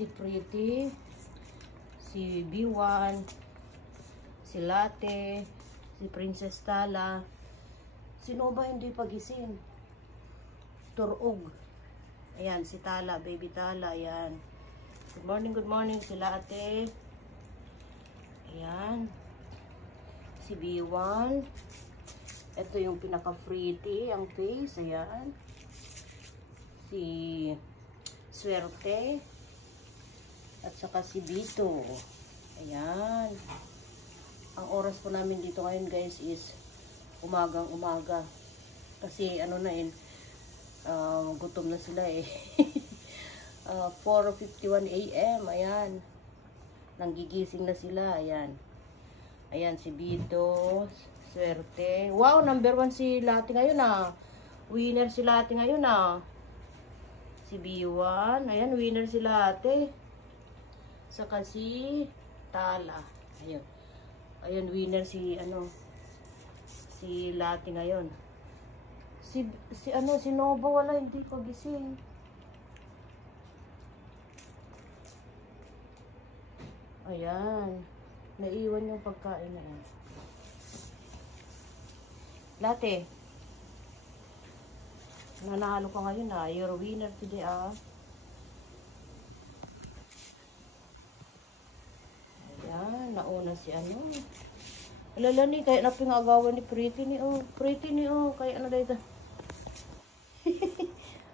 si Pretty, si B1, si Latte, si Princess Tala. Sino ba hindi pagising? Turog. Ayan, si Tala, baby Tala, ayan. Good morning, si Latte. Ayan. Si B1. Ito yung pinaka-pretty, ang face, ayan. Si Swerte. At saka si Bito. Ayan. Ang oras po namin dito ngayon guys is umagang umaga. Kasi ano na gutom na sila 4:51 AM. Ayan. Nanggigising na sila. Ayan. Ayan si Bito. Swerte. Wow, number 1 si Latte ngayon Winner si Latte ngayon Si B1. Ayan, winner si Latte. Saka si Tala. Ayun. Ayun, winner si si Latte ngayon. Si Nova wala, hindi pa gising. Ayan. Naiwan yung pagkain na yan. Latte. Nanalo ka ngayon You're a winner today Nauna si Alala ni, kaya napingagawan ni Pretty ni kaya dito.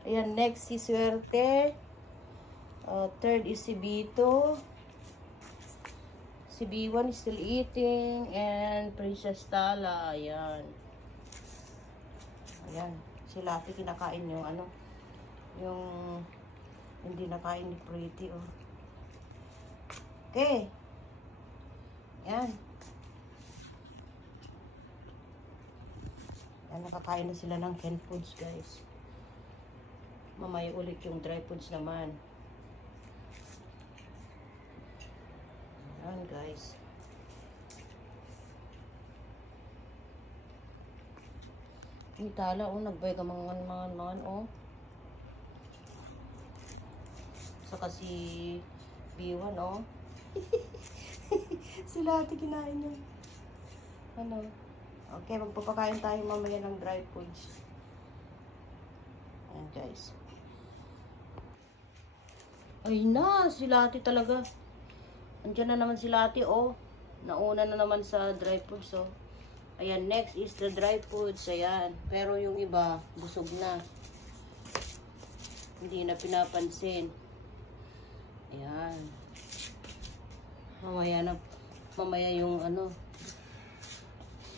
Ayan, next si Swerte. Third is si Bito. Si B1 is still eating. And Princess Tala, ayan. Ayan, si Latte kinakain yung yung hindi nakain ni Pretty Okay. Yan. Yan, nakakain na sila ng canned foods, guys. Mamaya ulit yung dry foods naman. Yan, guys. Yung Tala, nagbay ka mga Saka si B1, Sila ate kinain niya. Okay, magpapakain tayo mamaya ng dry foods. Ayan, guys. Ay na, si Latte talaga. Andiyan na naman si Latte, Nauna na naman sa dry foods, Ayan, next is the dry foods. Ayan. Pero yung iba, busog na. Hindi na pinapansin. Ayan. Mamaya yung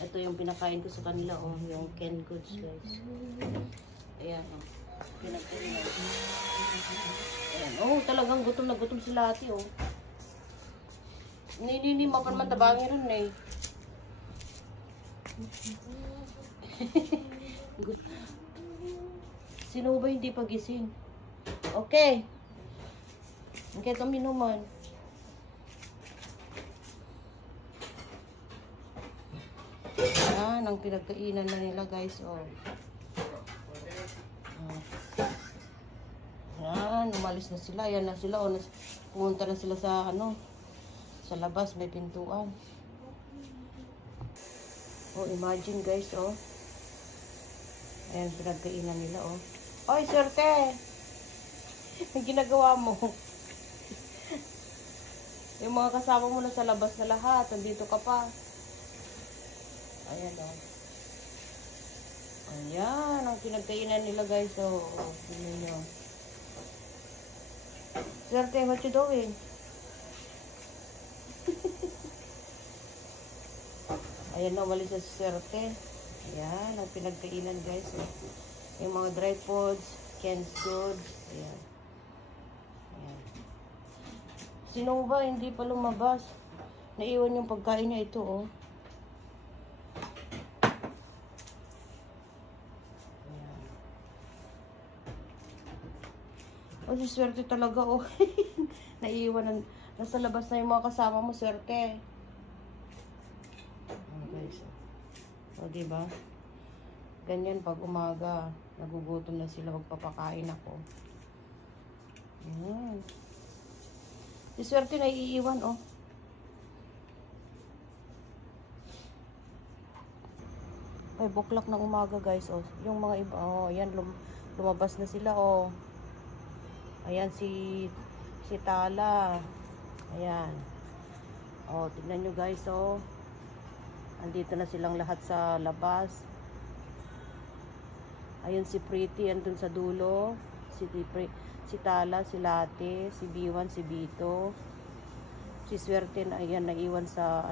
ito yung pinakain ko sa kanila, yung canned goods, guys. Ayan, pinakain na. Ayan, talagang gutom na gutom si Latte, Mapan man tabangin rin, Sino ba hindi pagising? Okay. Okay, ito minuman. Yan, ang pinagkainan na nila, guys, Yan, umalis na sila. Yan na sila, pumunta na sila sa, sa labas, may pintuan. Imagine, guys, Ayan, pinagkainan nila, Oy, Swerte! Ang ginagawa mo. Yung mga kasama mo na sa labas na lahat, nandito ka pa. Ayan, Ayan, ang pinagkainan nila, guys, tingnan nyo. Swerte, what you doing? Ayan na, umalis sa Swerte. Ayan, ang pinagkainan, guys, Yung mga dry foods, canned goods. Ayan. Ayan. Sino ba hindi pa lumabas? Naiwan yung pagkain niya ito, Si Swerte talaga, Naiiwan. Nasa labas na yung mga kasama mo, Swerte. Guys. Diba? Ganyan pag umaga. Nagugutom na sila, magpapakain ako. Ayan. Si Swerte na iiwan, oh. Ay, buklak ng umaga, guys, oh. Yung mga iba, oh, ayan, lumabas na sila, oh. Ayan, si Tala. Ayan. Oh, tignan nyo, guys, oh. Andito na silang lahat sa labas. Ayun si Pretty, andun sa dulo. Si Tala, si Late, si B1, si Bito. Si Swerte na, ayan, naiwan sa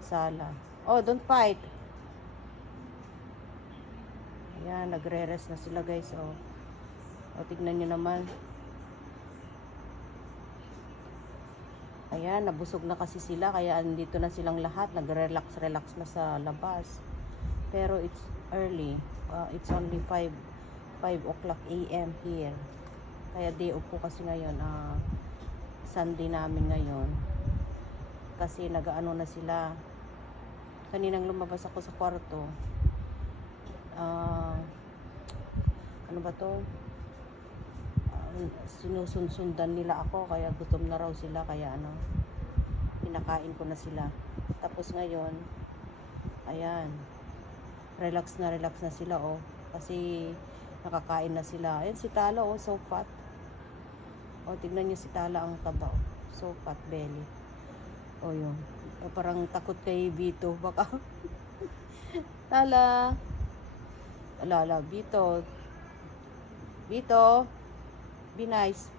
sala. Oh, don't fight. Ayan, nagre-rest na sila, guys, oh. O, tignan nyo naman. Ayan, nabusog na kasi sila, kaya andito na silang lahat, nagre-relax na sa labas. Pero it's early. It's only 5 o'clock AM here. Kaya day off po kasi ngayon, Sunday namin ngayon. Kasi nagaano na sila. Kaninang lumabas ako sa kwarto. Ano ba to? Sinusundan nila ako, kaya gutom na raw sila, kaya pinakain ko na sila. Tapos ngayon, ayan, relax na sila, oh, kasi nakakain na sila. Ayan si Tala, oh, so fat. Oh, tignan niyo si Tala, ang taba, oh. So fat belly. Oh, yun. Oh, parang takot kay Bito, baka. Tala. Alala, Bito, be nice.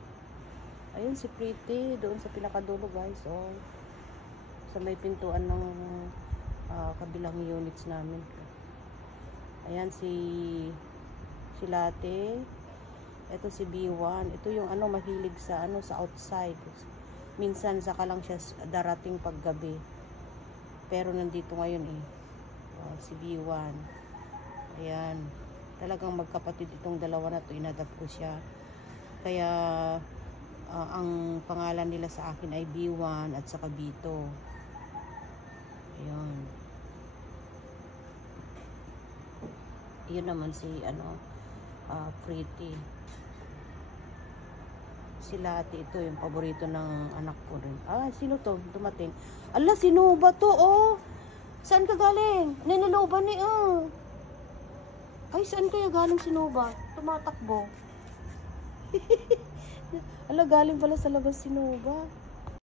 Ayun si Pretty doon sa pinakadulo, guys, oh, sa may pintuan ng kabilang units namin. Ayan si Late. Ito si B1. Ito yung mahilig sa sa outside. Minsan saka lang siya darating paggabi, pero nandito ngayon, eh. Si B1. Ayan, talagang magkapatid itong dalawa na to. Inadapt ko siya. Kaya ang pangalan nila sa akin ay B1 at saka Bito. Ayun. Yun naman si Pretty. Si Lati, ito yung paborito ng anak ko rin. Sino to? Dumating. Ala, sino ba to? Oh, saan ka galing? Niniloba ni, oh. Ay, saan kaya galing si Nova? Tumatakbo. Ala, galing pala sa labas si Nova.